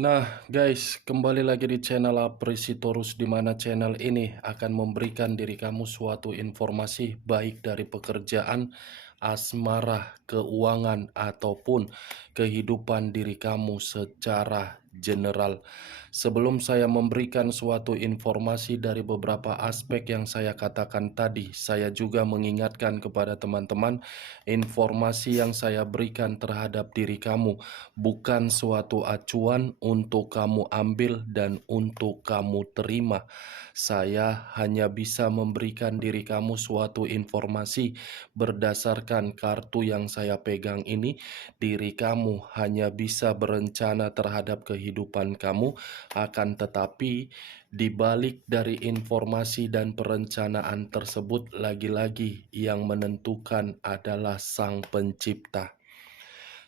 Nah, guys, kembali lagi di channel Apresitorus, di mana channel ini akan memberikan diri kamu suatu informasi baik dari pekerjaan, asmara, keuangan, ataupun kehidupan diri kamu secara general. Sebelum saya memberikan suatu informasi dari beberapa aspek yang saya katakan tadi, saya juga mengingatkan kepada teman-teman, informasi yang saya berikan terhadap diri kamu bukan suatu acuan untuk kamu ambil dan untuk kamu terima. Saya hanya bisa memberikan diri kamu suatu informasi berdasarkan kartu yang saya pegang ini. Diri kamu hanya bisa berencana terhadap kehidupan kamu, akan tetapi di balik dari informasi dan perencanaan tersebut, lagi-lagi yang menentukan adalah Sang Pencipta.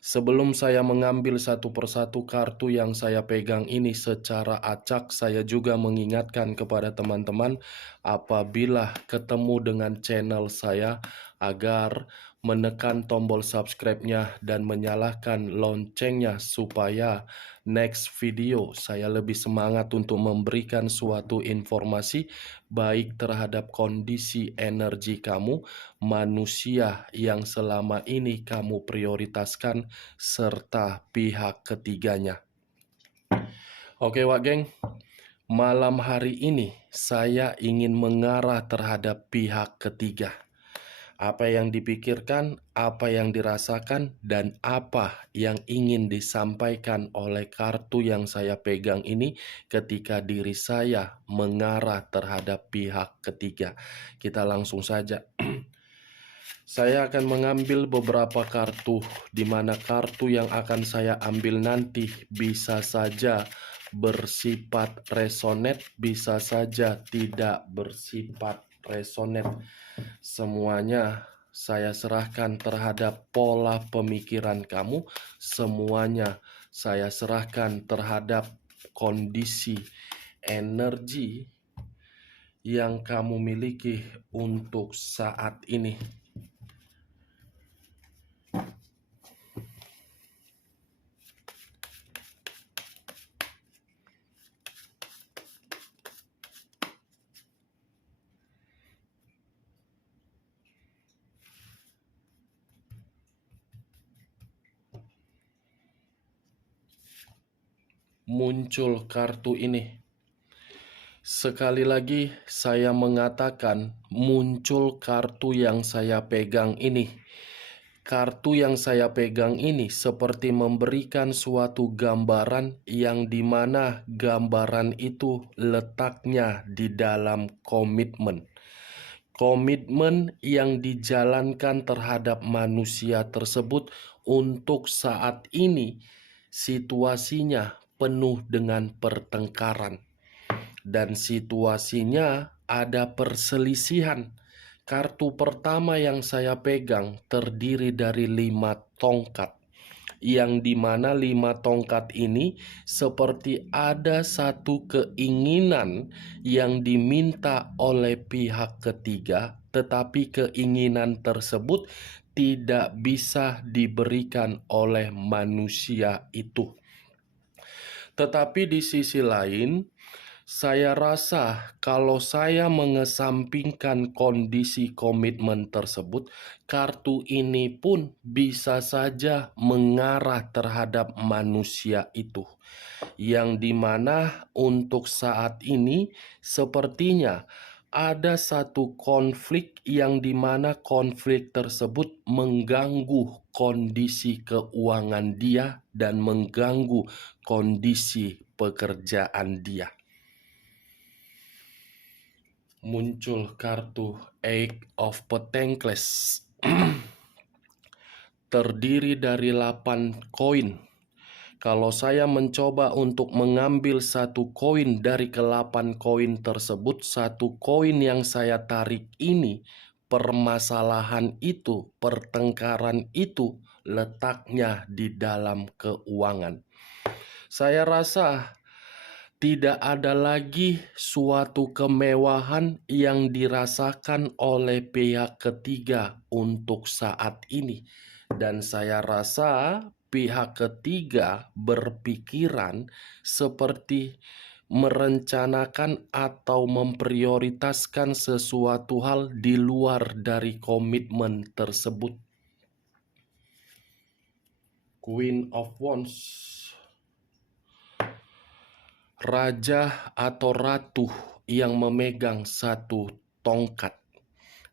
Sebelum saya mengambil satu persatu kartu yang saya pegang ini secara acak, saya juga mengingatkan kepada teman-teman apabila ketemu dengan channel saya agar menekan tombol subscribe-nya dan menyalakan loncengnya supaya next video saya lebih semangat untuk memberikan suatu informasi baik terhadap kondisi energi kamu, manusia yang selama ini kamu prioritaskan, serta pihak ketiganya. Oke Wak Geng, malam hari ini saya ingin mengarah terhadap pihak ketiga. Apa yang dipikirkan, apa yang dirasakan, dan apa yang ingin disampaikan oleh kartu yang saya pegang ini ketika diri saya mengarah terhadap pihak ketiga. Kita langsung saja. Saya akan mengambil beberapa kartu, di mana kartu yang akan saya ambil nanti bisa saja bersifat resonate, bisa saja tidak bersifat resonate. Semuanya saya serahkan terhadap pola pemikiran kamu, semuanya saya serahkan terhadap kondisi energi yang kamu miliki untuk saat ini. Muncul kartu ini. Sekali lagi saya mengatakan muncul kartu yang saya pegang ini. Kartu yang saya pegang ini seperti memberikan suatu gambaran yang dimana gambaran itu letaknya di dalam komitmen. Komitmen yang dijalankan terhadap manusia tersebut untuk saat ini situasinya penuh dengan pertengkaran. Dan situasinya ada perselisihan. Kartu pertama yang saya pegang terdiri dari 5 tongkat. Yang dimana 5 tongkat ini seperti ada satu keinginan yang diminta oleh pihak ketiga, tetapi keinginan tersebut tidak bisa diberikan oleh manusia itu. Tetapi di sisi lain, saya rasa kalau saya mengesampingkan kondisi komitmen tersebut, kartu ini pun bisa saja mengarah terhadap manusia itu. Yang dimana untuk saat ini sepertinya ada satu konflik yang dimana konflik tersebut mengganggu kondisi keuangan dia dan mengganggu kondisi pekerjaan dia. Muncul kartu Eight of Pentacles. Terdiri dari 8 koin. Kalau saya mencoba untuk mengambil satu koin dari ke-8 koin tersebut, satu koin yang saya tarik ini, permasalahan itu, pertengkaran itu letaknya di dalam keuangan. Saya rasa tidak ada lagi suatu kemewahan yang dirasakan oleh pihak ketiga untuk saat ini. Dan saya rasa pihak ketiga berpikiran seperti merencanakan atau memprioritaskan sesuatu hal di luar dari komitmen tersebut. Queen of Wands, raja atau ratu yang memegang satu tongkat.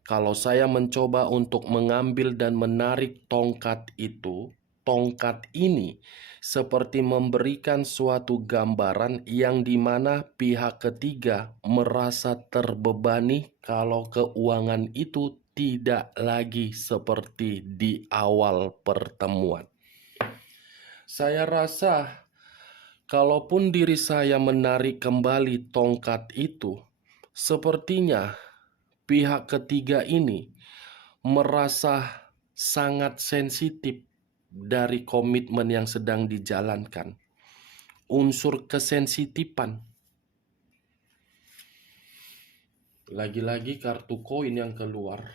Kalau saya mencoba untuk mengambil dan menarik tongkat itu, tongkat ini seperti memberikan suatu gambaran yang dimana pihak ketiga merasa terbebani kalau keuangan itu tidak lagi seperti di awal pertemuan. Saya rasa kalaupun diri saya menarik kembali tongkat itu, sepertinya pihak ketiga ini merasa sangat sensitif dari komitmen yang sedang dijalankan. Unsur kesensitifan. Lagi-lagi kartu koin yang keluar.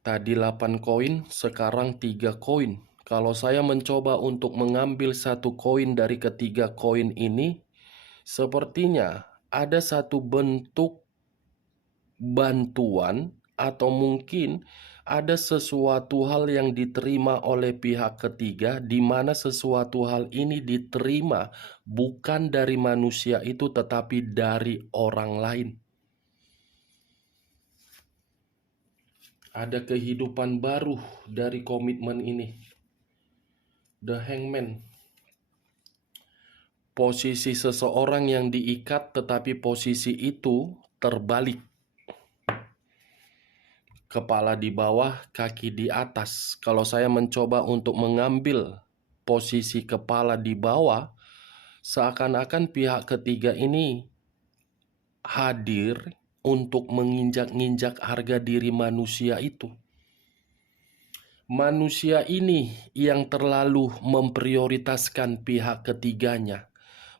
Tadi 8 koin, sekarang 3 koin. Kalau saya mencoba untuk mengambil satu koin dari ketiga koin ini, sepertinya ada satu bentuk bantuan atau mungkin ada sesuatu hal yang diterima oleh pihak ketiga, di mana sesuatu hal ini diterima bukan dari manusia itu tetapi dari orang lain. Ada kehidupan baru dari komitmen ini. The Hangman. Posisi seseorang yang diikat tetapi posisi itu terbalik. Kepala di bawah, kaki di atas. Kalau saya mencoba untuk mengambil posisi kepala di bawah, seakan-akan pihak ketiga ini hadir untuk menginjak-injak harga diri manusia itu. Manusia ini yang terlalu memprioritaskan pihak ketiganya.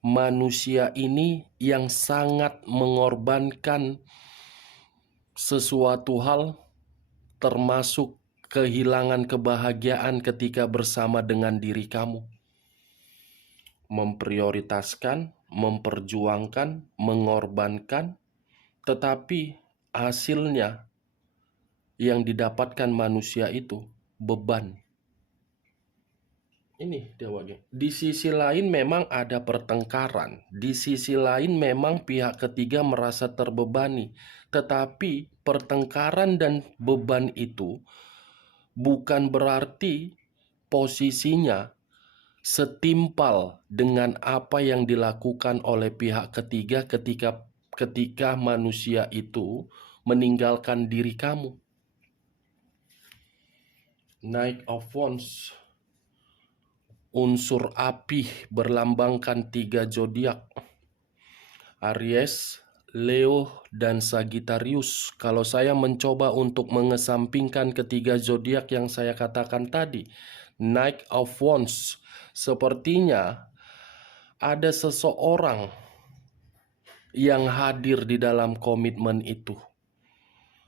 Manusia ini yang sangat mengorbankan sesuatu hal, termasuk kehilangan kebahagiaan ketika bersama dengan diri kamu. Memprioritaskan, memperjuangkan, mengorbankan, tetapi hasilnya yang didapatkan manusia itu beban. Ini dewanya. Di sisi lain memang ada pertengkaran. Di sisi lain memang pihak ketiga merasa terbebani. Tetapi pertengkaran dan beban itu bukan berarti posisinya setimpal dengan apa yang dilakukan oleh pihak ketiga ketika manusia itu meninggalkan diri kamu. Knight of Wands, unsur api berlambangkan 3 zodiak, Aries, Leo, dan Sagittarius. Kalau saya mencoba untuk mengesampingkan ketiga zodiak yang saya katakan tadi, Knight of Wands, sepertinya ada seseorang yang hadir di dalam komitmen itu.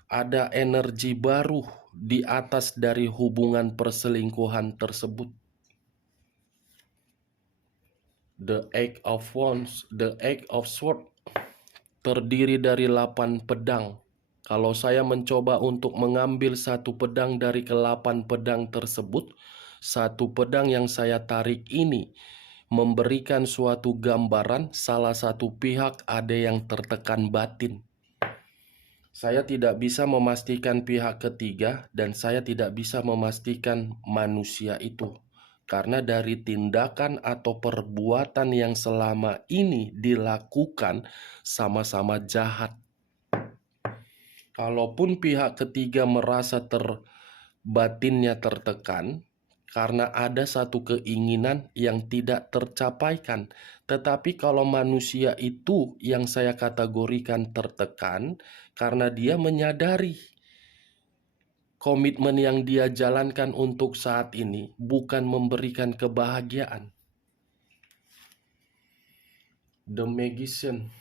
Ada energi baru di atas dari hubungan perselingkuhan tersebut. The Eight of Wands, the Eight of Swords, terdiri dari 8 pedang. Kalau saya mencoba untuk mengambil satu pedang dari ke-8 pedang tersebut, satu pedang yang saya tarik ini memberikan suatu gambaran salah satu pihak ada yang tertekan batin. Saya tidak bisa memastikan pihak ketiga dan saya tidak bisa memastikan manusia itu. Karena dari tindakan atau perbuatan yang selama ini dilakukan sama-sama jahat. Kalaupun pihak ketiga merasa batinnya tertekan karena ada satu keinginan yang tidak tercapaikan. Tetapi kalau manusia itu yang saya kategorikan tertekan karena dia menyadari komitmen yang dia jalankan untuk saat ini bukan memberikan kebahagiaan. The Magician.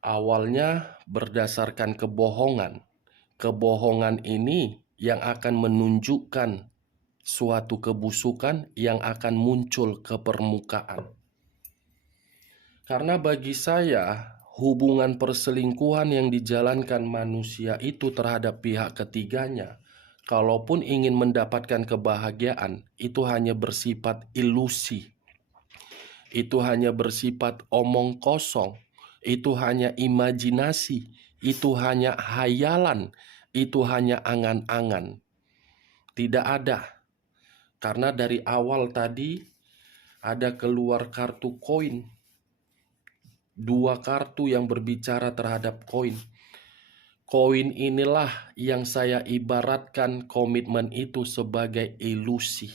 Awalnya berdasarkan kebohongan. Kebohongan ini yang akan menunjukkan suatu kebusukan yang akan muncul ke permukaan. Karena bagi saya, hubungan perselingkuhan yang dijalankan manusia itu terhadap pihak ketiganya, kalaupun ingin mendapatkan kebahagiaan, itu hanya bersifat ilusi. Itu hanya bersifat omong kosong. Itu hanya imajinasi. Itu hanya hayalan. Itu hanya angan-angan. Tidak ada. Karena dari awal tadi ada keluar kartu koin. 2 kartu yang berbicara terhadap koin. Koin inilah yang saya ibaratkan komitmen itu sebagai ilusi.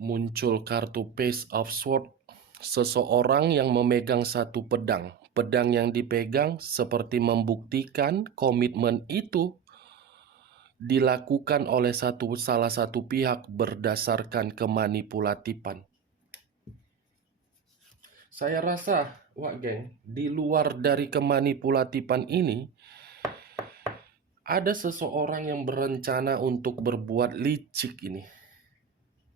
Muncul kartu Page of Swords. Seseorang yang memegang satu pedang. Pedang yang dipegang seperti membuktikan komitmen itu dilakukan oleh salah satu pihak berdasarkan kemanipulatifan. Saya rasa, geng, di luar dari kemanipulatifan ini, ada seseorang yang berencana untuk berbuat licik ini.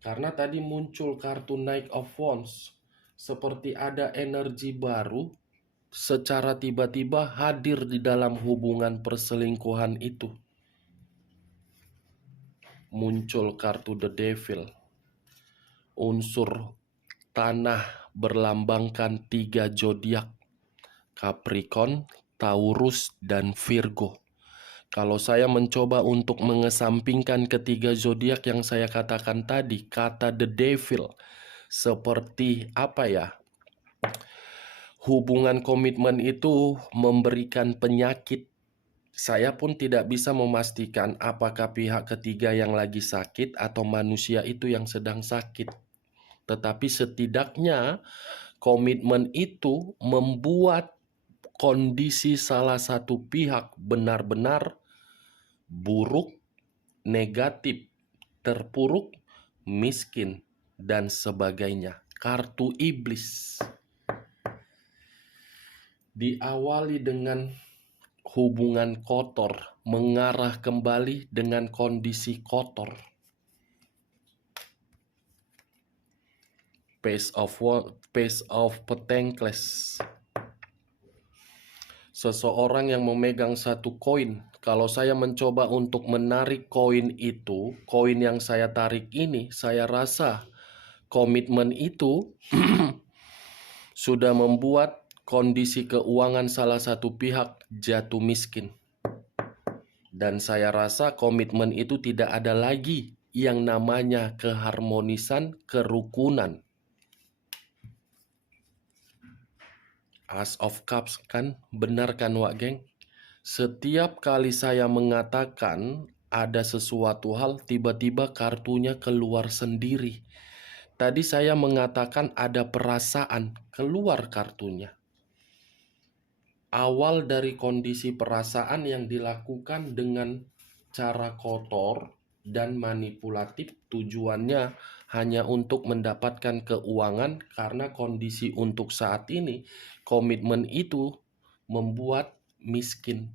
Karena tadi muncul kartu Knight of Wands, seperti ada energi baru secara tiba-tiba hadir di dalam hubungan perselingkuhan itu. Muncul kartu The Devil. Unsur tanah berlambangkan 3 zodiak, Capricorn, Taurus, dan Virgo. Kalau saya mencoba untuk mengesampingkan ketiga zodiak yang saya katakan tadi, kata The Devil seperti apa ya? Hubungan komitmen itu memberikan penyakit. Saya pun tidak bisa memastikan apakah pihak ketiga yang lagi sakit atau manusia itu yang sedang sakit. Tetapi setidaknya komitmen itu membuat kondisi salah satu pihak benar-benar buruk, negatif, terpuruk, miskin, dan sebagainya. Kartu iblis diawali dengan hubungan kotor, mengarah kembali dengan kondisi kotor. Page of Pentacles. Seseorang yang memegang satu koin. Kalau saya mencoba untuk menarik koin itu, koin yang saya tarik ini, saya rasa komitmen itu sudah membuat kondisi keuangan salah satu pihak jatuh miskin. Dan saya rasa komitmen itu tidak ada lagi yang namanya keharmonisan, kerukunan. As of Cups, kan? Benar kan, Wak Geng? Setiap kali saya mengatakan ada sesuatu hal, tiba-tiba kartunya keluar sendiri. Tadi saya mengatakan ada perasaan, keluar kartunya. Awal dari kondisi perasaan yang dilakukan dengan cara kotor dan manipulatif, tujuannya hanya untuk mendapatkan keuangan, karena kondisi untuk saat ini komitmen itu membuat miskin.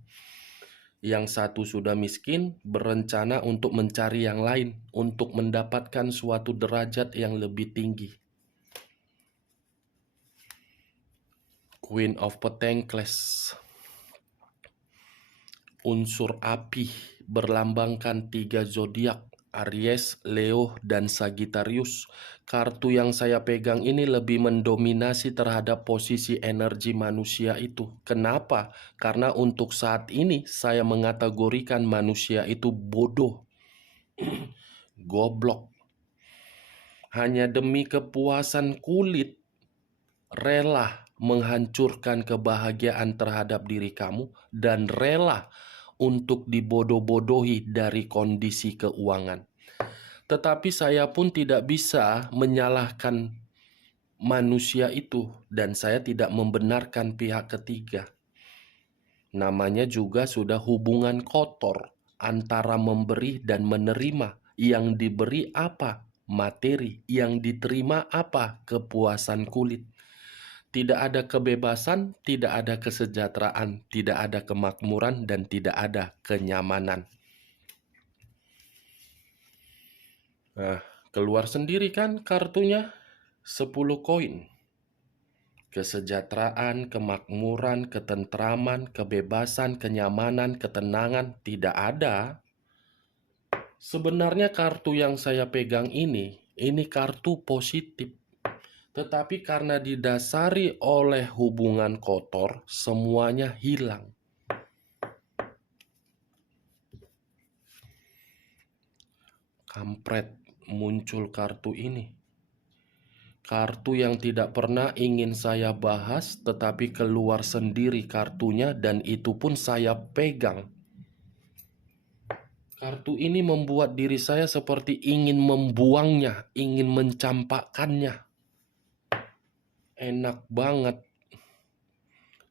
Yang satu sudah miskin, berencana untuk mencari yang lain untuk mendapatkan suatu derajat yang lebih tinggi. Queen of Pentacles. Unsur api berlambangkan 3 zodiak, Aries, Leo, dan Sagittarius. Kartu yang saya pegang ini lebih mendominasi terhadap posisi energi manusia itu. Kenapa? Karena untuk saat ini saya mengategorikan manusia itu bodoh, goblok. Hanya demi kepuasan kulit, rela menghancurkan kebahagiaan terhadap diri kamu dan rela untuk dibodoh-bodohi dari kondisi keuangan. Tetapi saya pun tidak bisa menyalahkan manusia itu dan saya tidak membenarkan pihak ketiga. Namanya juga sudah hubungan kotor antara memberi dan menerima. Yang diberi apa? Materi. Yang diterima apa? Kepuasan kulit. tidak ada kebebasan, tidak ada kesejahteraan, tidak ada kemakmuran, dan tidak ada kenyamanan. Nah, keluar sendiri kan kartunya 10 koin. Kesejahteraan, kemakmuran, ketentraman, kebebasan, kenyamanan, ketenangan tidak ada. Sebenarnya kartu yang saya pegang ini kartu positif. Tetapi karena didasari oleh hubungan kotor, semuanya hilang. Kampret, muncul kartu ini. Kartu yang tidak pernah ingin saya bahas, tetapi keluar sendiri kartunya dan itu pun saya pegang. Kartu ini membuat diri saya seperti ingin membuangnya, ingin mencampakkannya. Enak banget.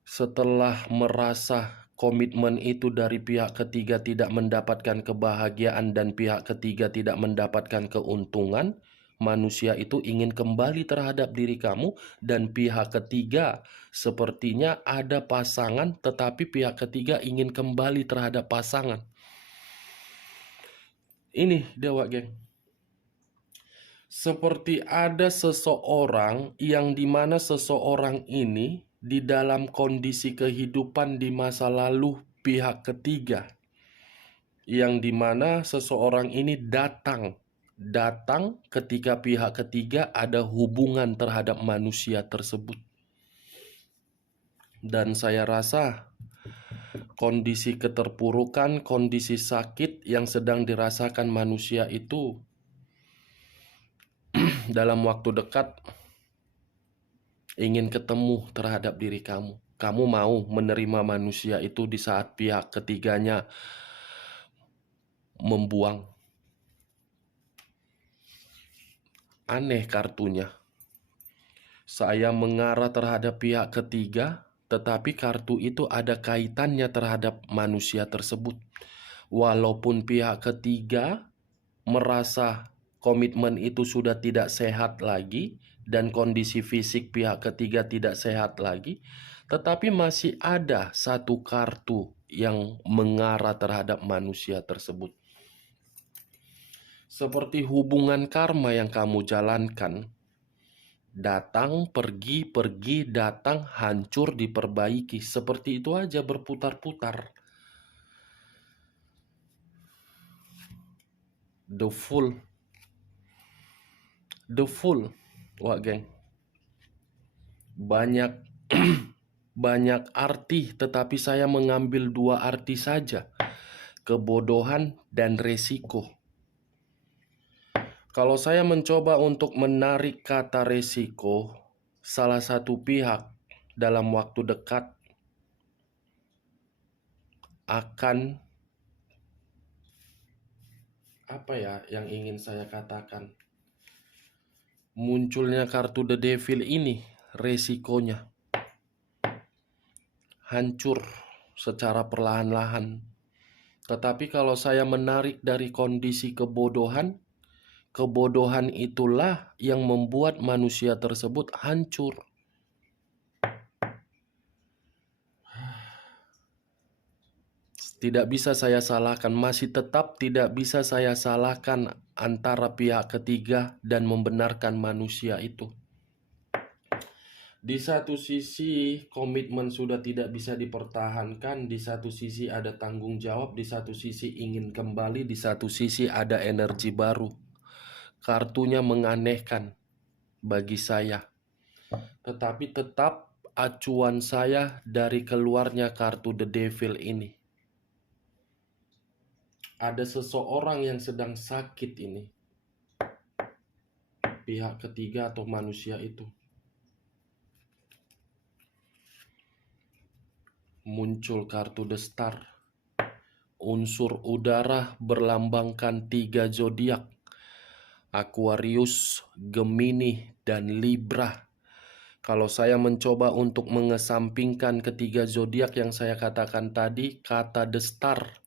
Setelah merasa komitmen itu dari pihak ketiga tidak mendapatkan kebahagiaan dan pihak ketiga tidak mendapatkan keuntungan, manusia itu ingin kembali terhadap diri kamu, dan pihak ketiga sepertinya ada pasangan, tetapi pihak ketiga ingin kembali terhadap pasangan. Ini Dewa Geng. Seperti ada seseorang yang dimana seseorang ini di dalam kondisi kehidupan di masa lalu pihak ketiga, yang dimana seseorang ini datang ketika pihak ketiga ada hubungan terhadap manusia tersebut. Dan saya rasa kondisi keterpurukan, kondisi sakit yang sedang dirasakan manusia itu dalam waktu dekat ingin ketemu terhadap diri kamu. Kamu mau menerima manusia itu di saat pihak ketiganya membuang. Aneh kartunya. Saya mengarah terhadap pihak ketiga, tetapi kartu itu ada kaitannya terhadap manusia tersebut. Walaupun pihak ketiga merasa komitmen itu sudah tidak sehat lagi dan kondisi fisik pihak ketiga tidak sehat lagi, tetapi masih ada satu kartu yang mengarah terhadap manusia tersebut. Seperti hubungan karma yang kamu jalankan. Datang, pergi, datang, hancur, diperbaiki. Seperti itu aja berputar-putar. The Fool. Wah geng. Banyak banyak arti, tetapi saya mengambil 2 arti saja. Kebodohan dan resiko. Kalau saya mencoba untuk menarik kata resiko, salah satu pihak dalam waktu dekat akan, apa ya yang ingin saya katakan? Munculnya kartu The Devil ini, resikonya hancur secara perlahan-lahan. Tetapi kalau saya menarik dari kondisi kebodohan, kebodohan itulah yang membuat manusia tersebut hancur. Tidak bisa saya salahkan, masih tetap tidak bisa saya salahkan antara pihak ketiga dan membenarkan manusia itu. Di satu sisi komitmen sudah tidak bisa dipertahankan, di satu sisi ada tanggung jawab, di satu sisi ingin kembali, di satu sisi ada energi baru. Kartunya menganehkan bagi saya. Tetapi tetap acuan saya dari keluarnya kartu The Devil ini. Ada seseorang yang sedang sakit ini. Pihak ketiga atau manusia itu. Muncul kartu The Star. Unsur udara berlambangkan 3 zodiak. Aquarius, Gemini, dan Libra. Kalau saya mencoba untuk mengesampingkan ketiga zodiak yang saya katakan tadi, kata The Star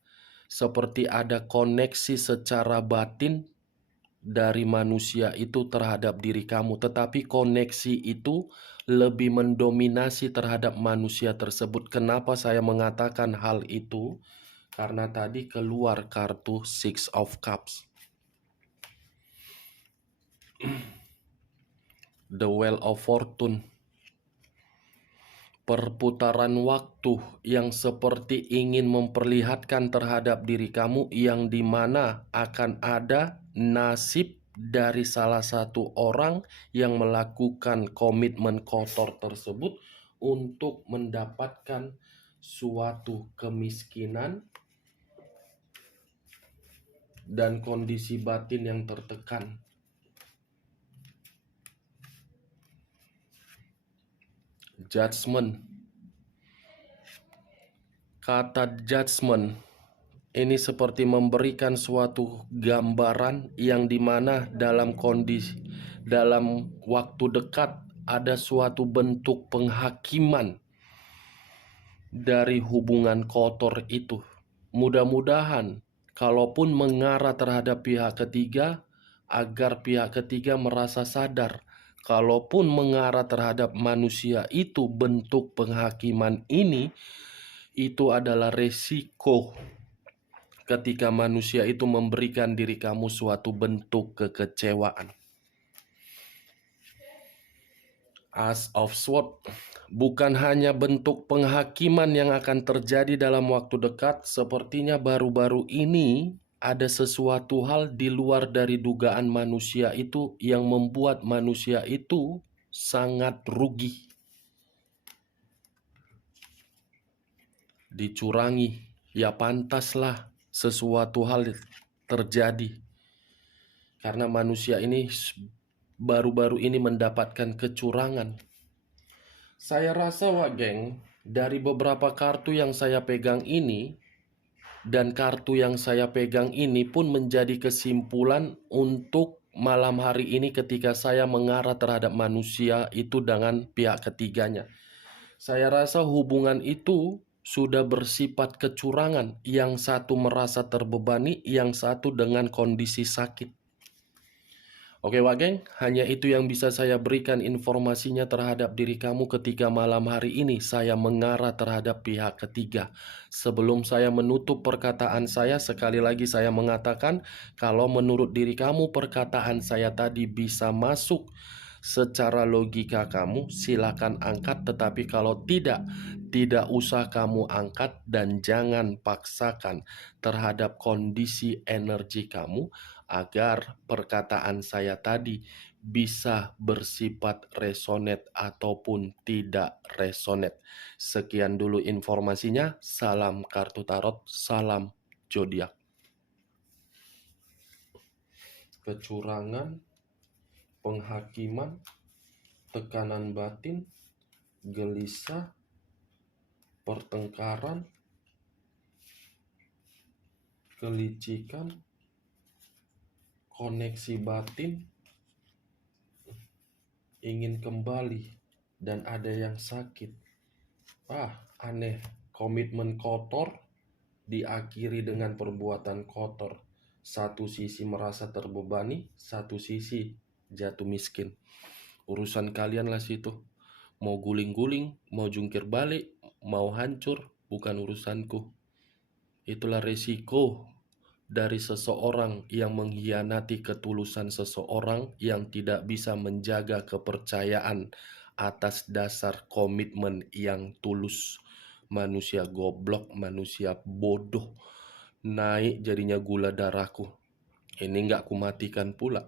seperti ada koneksi secara batin dari manusia itu terhadap diri kamu. Tetapi koneksi itu lebih mendominasi terhadap manusia tersebut. Kenapa saya mengatakan hal itu? Karena tadi keluar kartu Six of Cups. The Wheel of Fortune. Perputaran waktu yang seperti ingin memperlihatkan terhadap diri kamu, yang dimana akan ada nasib dari salah satu orang yang melakukan komitmen kotor tersebut untuk mendapatkan suatu kemiskinan dan kondisi batin yang tertekan. Judgment. Kata judgment ini seperti memberikan suatu gambaran yang dimana dalam waktu dekat ada suatu bentuk penghakiman dari hubungan kotor itu. Mudah-mudahan kalaupun mengarah terhadap pihak ketiga, agar pihak ketiga merasa sadar kalaupun mengarah terhadap manusia itu bentuk penghakiman ini, itu adalah resiko ketika manusia itu memberikan diri kamu suatu bentuk kekecewaan. As of Swords bukan hanya bentuk penghakiman yang akan terjadi dalam waktu dekat, sepertinya baru-baru ini ada sesuatu hal di luar dari dugaan manusia itu yang membuat manusia itu sangat rugi. Dicurangi, ya pantaslah sesuatu hal terjadi. Karena manusia ini baru-baru ini mendapatkan kecurangan. Saya rasa, Wak Geng, dari beberapa kartu yang saya pegang ini dan kartu yang saya pegang ini pun menjadi kesimpulan untuk malam hari ini ketika saya mengarah terhadap manusia itu dengan pihak ketiganya. Saya rasa hubungan itu sudah bersifat kecurangan. Yang satu merasa terbebani, yang satu dengan kondisi sakit. Oke Wak Geng, hanya itu yang bisa saya berikan informasinya terhadap diri kamu ketika malam hari ini saya mengarah terhadap pihak ketiga. Sebelum saya menutup perkataan saya, sekali lagi saya mengatakan, kalau menurut diri kamu perkataan saya tadi bisa masuk secara logika kamu, silakan angkat. Tetapi kalau tidak usah kamu angkat dan jangan paksakan terhadap kondisi energi kamu agar perkataan saya tadi bisa bersifat resonate ataupun tidak resonate. Sekian dulu informasinya. Salam kartu tarot, salam zodiak. Kecurangan, penghakiman, tekanan batin, gelisah, pertengkaran, kelicikan, koneksi batin, ingin kembali, dan ada yang sakit. Aneh. Komitmen kotor diakhiri dengan perbuatan kotor. Satu sisi merasa terbebani, satu sisi jatuh miskin. Urusan kalian lah situ. Mau guling-guling, mau jungkir balik, mau hancur, bukan urusanku. Itulah resiko dari seseorang yang mengkhianati ketulusan seseorang yang tidak bisa menjaga kepercayaan atas dasar komitmen yang tulus. Manusia goblok, manusia bodoh, naik jadinya gula darahku. Ini nggak kumatikan pula.